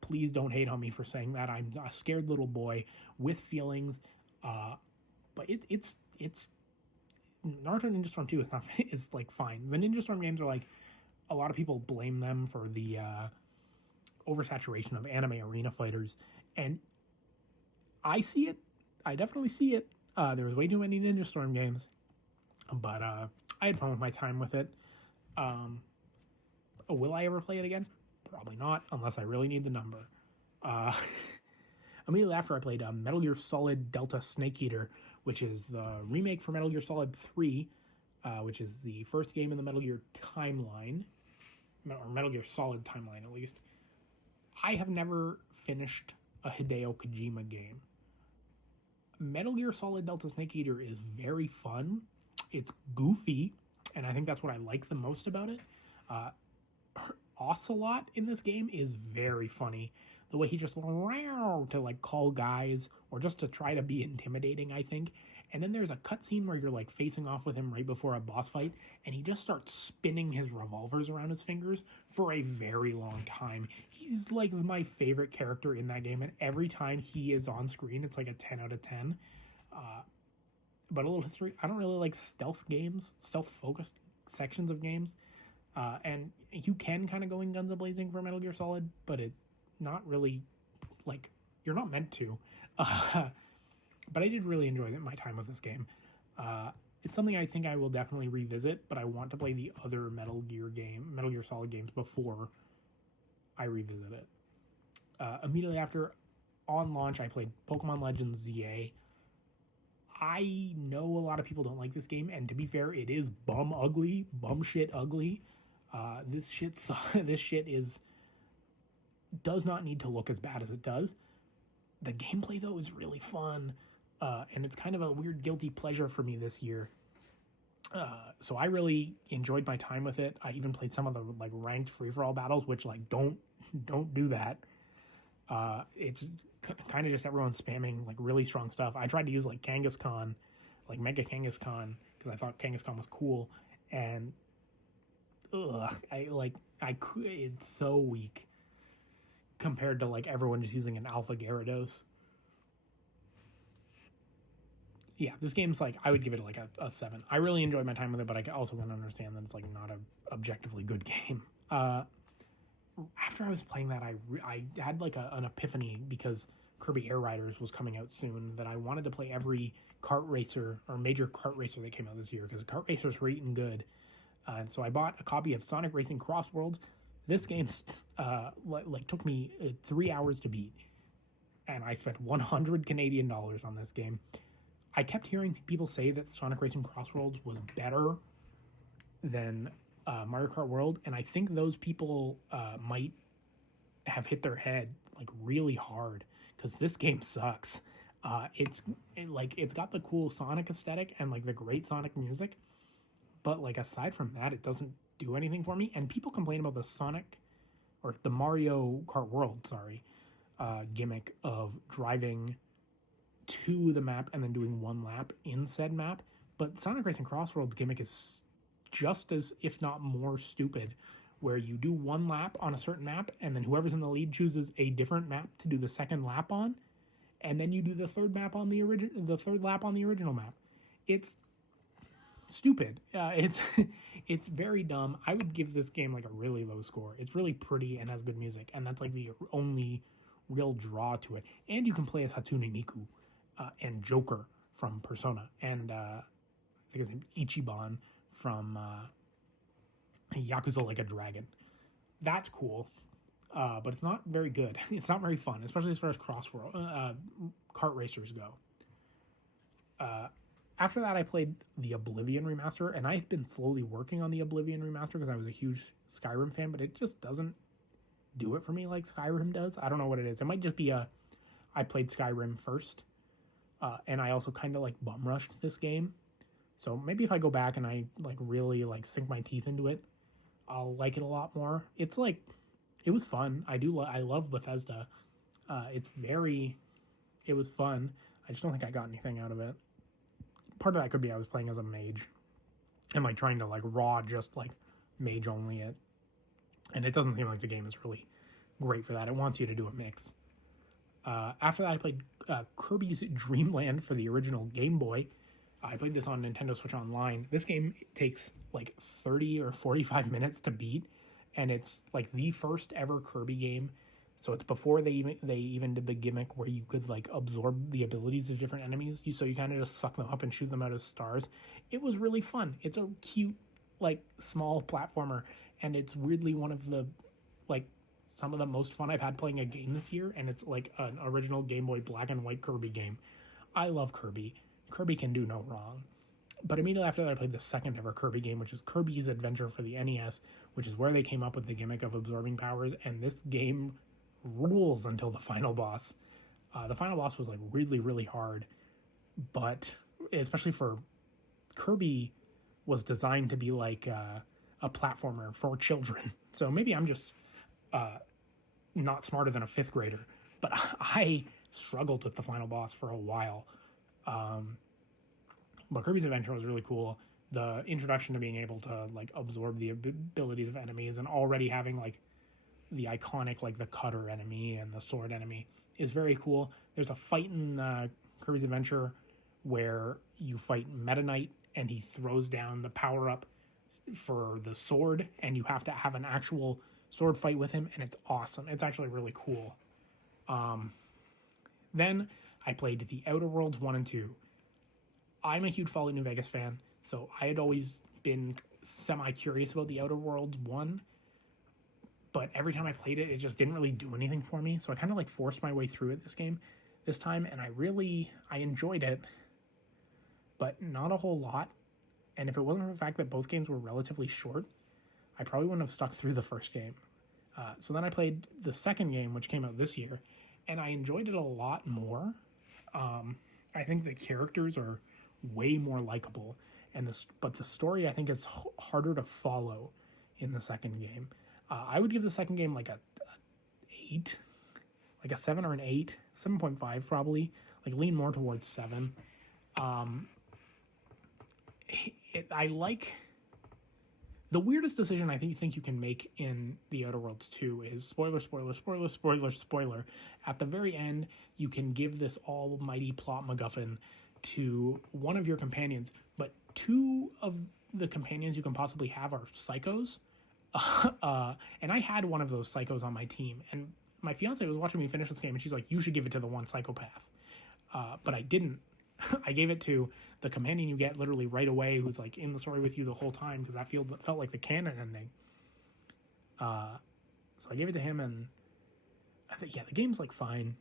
Please don't hate on me for saying that. I'm a scared little boy with feelings. But it's Naruto Ninja Storm 2 is like fine. The Ninja Storm games are like, a lot of people blame them for the oversaturation of anime arena fighters, and I see it. I definitely see it. There was way too many Ninja Storm games, but I had fun with my time with it. Will I ever play it again? Probably not, unless I really need the number. Immediately after, I played Metal Gear Solid Delta Snake Eater, which is the remake for Metal Gear Solid 3, which is the first game in the Metal Gear timeline, or Metal Gear Solid timeline at least. I have never finished a Hideo Kojima game. Metal Gear Solid Delta Snake Eater is very fun. It's goofy, and I think that's what I like the most about it. Ocelot in this game is very funny. The way he just went to like call guys, or just to try to be intimidating, I think. And then there's a cutscene where you're like facing off with him right before a boss fight, and he just starts spinning his revolvers around his fingers for a very long time. He's like my favorite character in that game, and every time he is on screen, it's like a 10 out of 10. But a little history, I don't really like stealth games, stealth-focused sections of games. And you can kind of go in guns a-blazing for Metal Gear Solid, but it's not really, like, you're not meant to. But I did really enjoy my time with this game. It's something I think I will definitely revisit, but I want to play the other Metal Gear Solid games before I revisit it. Immediately after, on launch, I played Pokemon Legends ZA. I know a lot of people don't like this game, and to be fair, it is bum shit ugly. This shit this shit does not need to look as bad as it does. The gameplay though is really fun, and it's kind of a weird guilty pleasure for me this year. So I really enjoyed my time with it. I even played some of the like ranked free for all battles, which like don't do that. It's kind of just everyone spamming like really strong stuff. I tried to use like Kangaskhan, like Mega Kangaskhan, because I thought Kangaskhan was cool, and it's so weak compared to like everyone just using an Alpha Gyarados. Yeah, this game's like, I would give it like a 7. I really enjoyed my time with it, but I also can understand that it's like not a objectively good game. After I was playing that, I had like an epiphany because Kirby Air Riders was coming out soon, that I wanted to play every kart racer or major kart racer that came out this year, because kart racers were eating good. And so I bought a copy of Sonic Racing Cross Worlds. This game took me 3 hours to beat, and I spent 100 Canadian dollars on this game. I kept hearing people say that Sonic Racing Cross Worlds was better than Mario Kart World, and I think those people might have hit their head like really hard, because this game sucks. It's got the cool Sonic aesthetic and like the great Sonic music, but like aside from that, it doesn't do anything for me. And people complain about the Mario Kart World, gimmick of driving to the map and then doing one lap in said map. But Sonic Racing Cross World's gimmick is just as, if not more, stupid, where you do one lap on a certain map, and then whoever's in the lead chooses a different map to do the second lap on, and then you do the third lap on the original map. It's stupid. It's very dumb. I would give this game like a really low score. It's really pretty and has good music, and that's like the only real draw to it. And you can play as Hatsune Miku and Joker from Persona, and I think his name Ichiban from Yakuza Like a Dragon. That's cool, but it's not very good. It's not very fun, especially as far as kart racers go. After that, I played the Oblivion remaster, and I've been slowly working on the Oblivion remaster because I was a huge Skyrim fan, but it just doesn't do it for me like Skyrim does. I don't know what it is. It might just be I played Skyrim first, and I also kind of like bum rushed this game. So maybe if I go back and I like really like sink my teeth into it, I'll like it a lot more. It's like, it was fun. I love Bethesda. It was fun. I just don't think I got anything out of it. Part of that could be I was playing as a mage and like trying to like raw just like mage only it. And it doesn't seem like the game is really great for that. It wants you to do a mix. After that, I played Kirby's Dream Land for the original Game Boy. I played this on Nintendo Switch Online. This game takes like 30 or 45 minutes to beat, and it's like the first ever Kirby game. So it's before they even did the gimmick where you could like absorb the abilities of different enemies. So you kind of just suck them up and shoot them out as stars. It was really fun. It's a cute, like, small platformer, and it's weirdly one of the like some of the most fun I've had playing a game this year. And it's like an original Game Boy black and white Kirby game. I love Kirby. Kirby can do no wrong. But immediately after that, I played the second ever Kirby game, which is Kirby's Adventure for the NES, which is where they came up with the gimmick of absorbing powers. And this game rules until the final boss. The final boss was like really, really hard, but especially for Kirby, was designed to be like a platformer for children. So maybe I'm just not smarter than a fifth grader, but I struggled with the final boss for a while. But Kirby's Adventure was really cool. The introduction to being able to like absorb the abilities of enemies, and already having like the iconic like the cutter enemy and the sword enemy is very cool. There's a fight in Kirby's Adventure where you fight Meta Knight, and he throws down the power up for the sword, and you have to have an actual sword fight with him, and it's awesome. It's actually really cool. Then I played the Outer Worlds 1 and 2. I'm a huge Fallout New Vegas fan, So I had always been semi-curious about the Outer Worlds 1, but every time I played it, it just didn't really do anything for me. So I kind of like forced my way through it this time, and I enjoyed it, but not a whole lot. And if it wasn't for the fact that both games were relatively short, I probably wouldn't have stuck through the first game. So then I played the second game, which came out this year, and I enjoyed it a lot more. I think the characters are way more likable, but the story I think is harder to follow in the second game. I would give the second game like a 8, like a 7 or an 8, 7.5 probably, like lean more towards 7. I like the weirdest decision I think you can make in the Outer Worlds 2 is spoiler. At the very end, you can give this almighty plot MacGuffin to one of your companions, but 2 of the companions you can possibly have are psychos. And I had one of those psychos on my team, and my fiance was watching me finish this game, and she's like, "You should give it to the one psychopath." But I didn't. I gave it to the companion you get literally right away, who's like in the story with you the whole time, because that felt like the canon ending. So I gave it to him, and I think the game's like fine.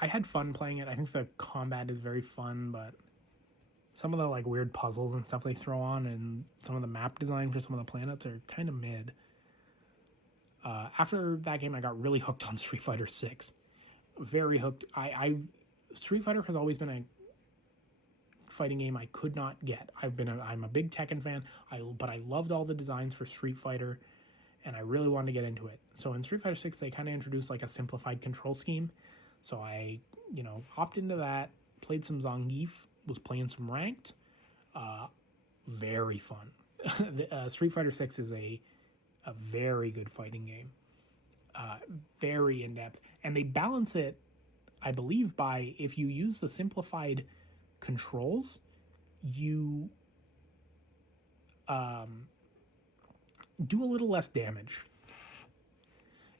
I had fun playing it. I think the combat is very fun, but some of the like weird puzzles and stuff they throw on, and some of the map design for some of the planets are kind of mid. After that game, I got really hooked on Street Fighter 6. Very hooked. Street Fighter has always been a fighting game I could not get. I'm a big Tekken fan, but I loved all the designs for Street Fighter, and I really wanted to get into it. So in Street Fighter 6, they kind of introduced like a simplified control scheme. So I, hopped into that, played some Zangief, was playing some ranked. Very fun. Street Fighter 6 is a very good fighting game. Very in-depth. And they balance it, I believe, by if you use the simplified controls, you do a little less damage.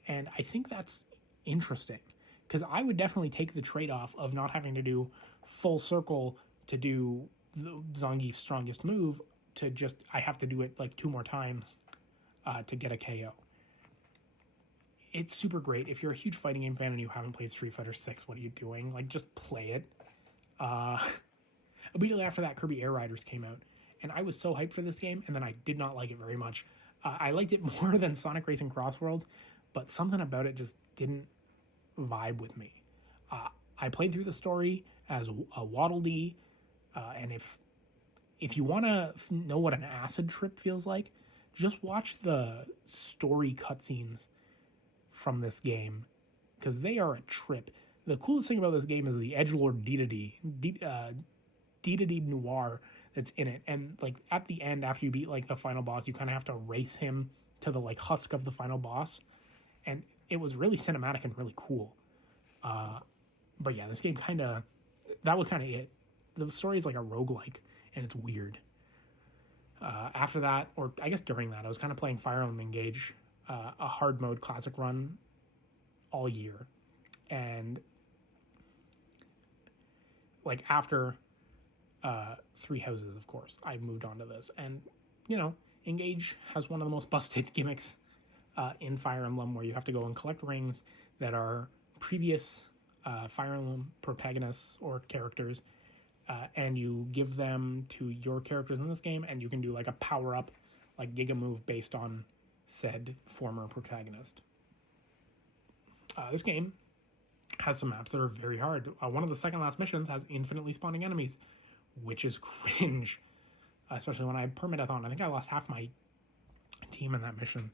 And I think that's interesting, because I would definitely take the trade-off of not having to do full circle to do the Zangief's strongest move to just, I have to do it like 2 more times to get a KO. It's super great. If you're a huge fighting game fan and you haven't played Street Fighter 6, what are you doing? Like, just play it. Immediately after that, Kirby Air Riders came out, and I was so hyped for this game, and then I did not like it very much. I liked it more than Sonic Racing Cross Worlds, but something about it just didn't vibe with me. I played through the story as a Waddle Dee, and if you want to know what an acid trip feels like, just watch the story cutscenes from this game, because they are a trip. The coolest thing about this game is the edgelord Dedede Noir that's in it, and like at the end, after you beat like the final boss, you kind of have to race him to the like husk of the final boss, and it was really cinematic and really cool. But yeah, this game that was kind of it. The story is like a roguelike, and it's weird. After that, or I guess during that, I was kind of playing Fire Emblem Engage, a hard mode classic run all year. And like after Three Houses, of course, I moved on to this. And, Engage has one of the most busted gimmicks in Fire Emblem, where you have to go and collect rings that are previous Fire Emblem protagonists or characters, and you give them to your characters in this game, and you can do like a power-up, like Giga move based on said former protagonist. This game has some maps that are very hard. One of the second last missions has infinitely spawning enemies, which is cringe, especially when I permadeath-on. I think I lost half my team in that mission.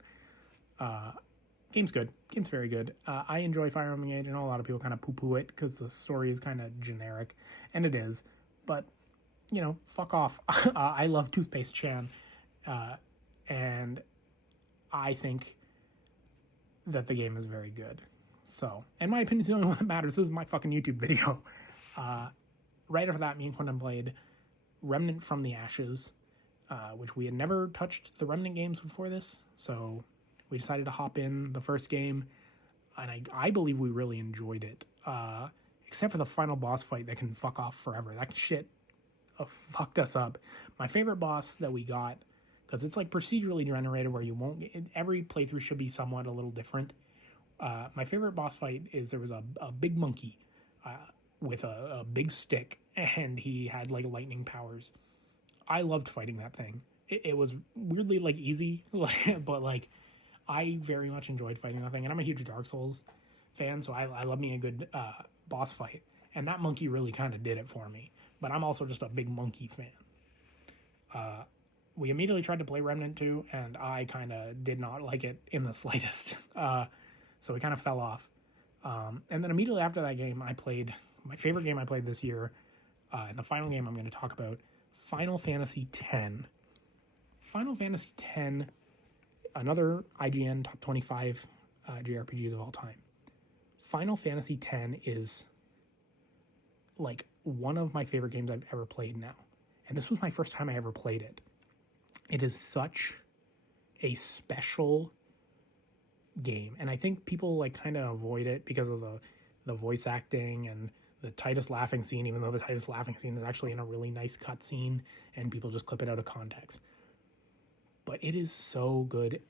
Game's good. Game's very good. I enjoy Fire Emblem Engage. I know a lot of people kind of poo-poo it because the story is kind of generic, and it is. But, fuck off. I love Toothpaste Chan, and I think that the game is very good. So, and my opinion is the only one that matters. This is my fucking YouTube video. Right after that, me and Quentin played Remnant from the Ashes, which we had never touched the Remnant games before this. So we decided to hop in the first game, and I believe we really enjoyed it. Except for the final boss fight that can fuck off forever. That shit fucked us up. My favorite boss that we got, because it's like procedurally generated where you won't every playthrough should be somewhat a little different. My favorite boss fight is there was a big monkey with a big stick, and he had like lightning powers. I loved fighting that thing. It was weirdly like easy, but like I very much enjoyed fighting that thing. And I'm a huge Dark Souls fan, so I love me a good boss fight. And that monkey really kind of did it for me. But I'm also just a big monkey fan. We immediately tried to play Remnant 2, and I kind of did not like it in the slightest. So we kind of fell off. And then immediately after that game, I played my favorite game I played this year, and the final game I'm going to talk about, Final Fantasy X. Final Fantasy X, another IGN top 25 JRPGs of all time. Final Fantasy X is like one of my favorite games I've ever played now. And this was my first time I ever played it. It is such a special game. And I think people like kind of avoid it because of the voice acting and the Titus laughing scene, even though the Titus laughing scene is actually in a really nice cutscene and people just clip it out of context. But it is so good.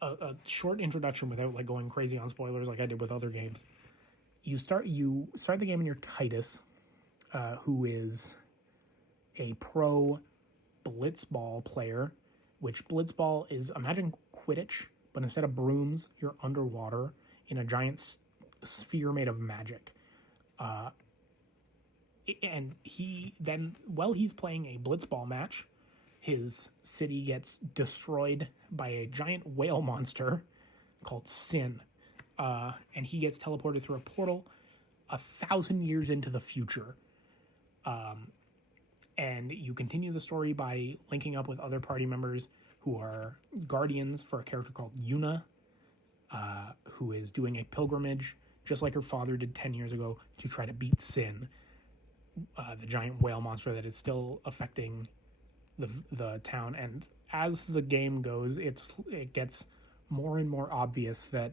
A short introduction without like going crazy on spoilers like I did with other games. You start the game and you're Titus, who is a pro blitzball player, which blitzball is, imagine Quidditch, but instead of brooms, you're underwater in a giant sphere made of magic. And he then, while he's playing a blitzball match, his city gets destroyed by a giant whale monster called Sin. And he gets teleported through a portal 1,000 years into the future. And you continue the story by linking up with other party members who are guardians for a character called Yuna, who is doing a pilgrimage, just like her father did 10 years ago, to try to beat Sin, the giant whale monster that is still affecting the town. And as the game goes, it gets more and more obvious that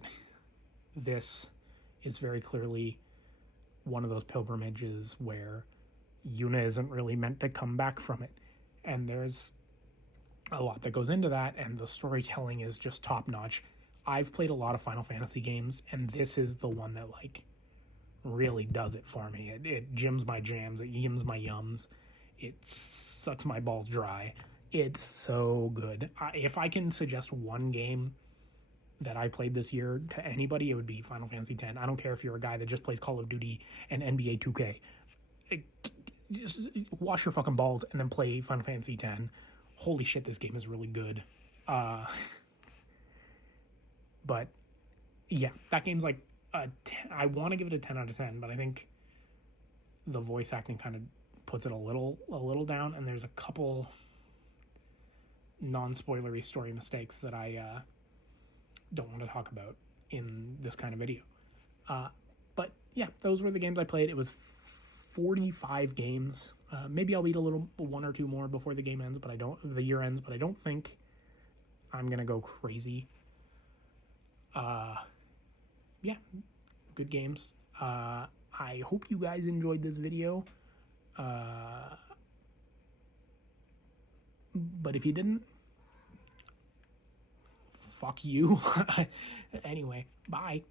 this is very clearly one of those pilgrimages where Yuna isn't really meant to come back from it. And there's a lot that goes into that, and the storytelling is just top notch. I've played a lot of Final Fantasy games, and this is the one that like really does it for me. It jims my jams, it yims my yums, it sucks my balls dry. It's so good. If I can suggest one game that I played this year to anybody, it would be Final Fantasy X. I don't care if you're a guy that just plays Call of Duty and NBA 2K. Just wash your fucking balls and then play Final Fantasy X. Holy shit, this game is really good. But yeah, that game's like I want to give it a 10 out of 10, but I think the voice acting kind of puts it a little down, and there's a couple non-spoilery story mistakes that I don't want to talk about in this kind of video. But yeah, those were the games I played. It was 45 games. Maybe I'll beat one or two more before the year ends, but I don't think I'm gonna go crazy. Yeah, good games. I hope you guys enjoyed this video. But if you didn't, fuck you. Anyway, bye.